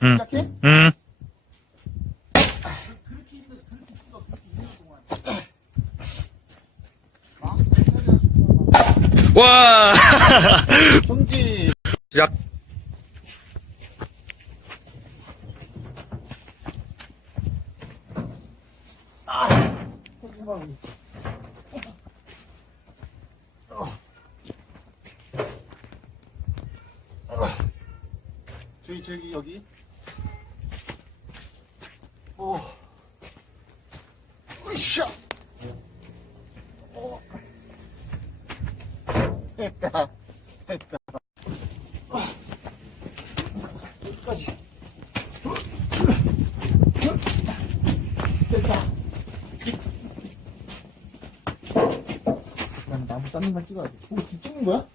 시작해? 그렇게 힘들 수가 그렇게 동안. 와! 성지. 시작. 저기 여기. 으쌰. 됐다. 여기까지. 됐다. 나는 나무 쌓는 거 찍어야 돼. 지금 찍는 거야?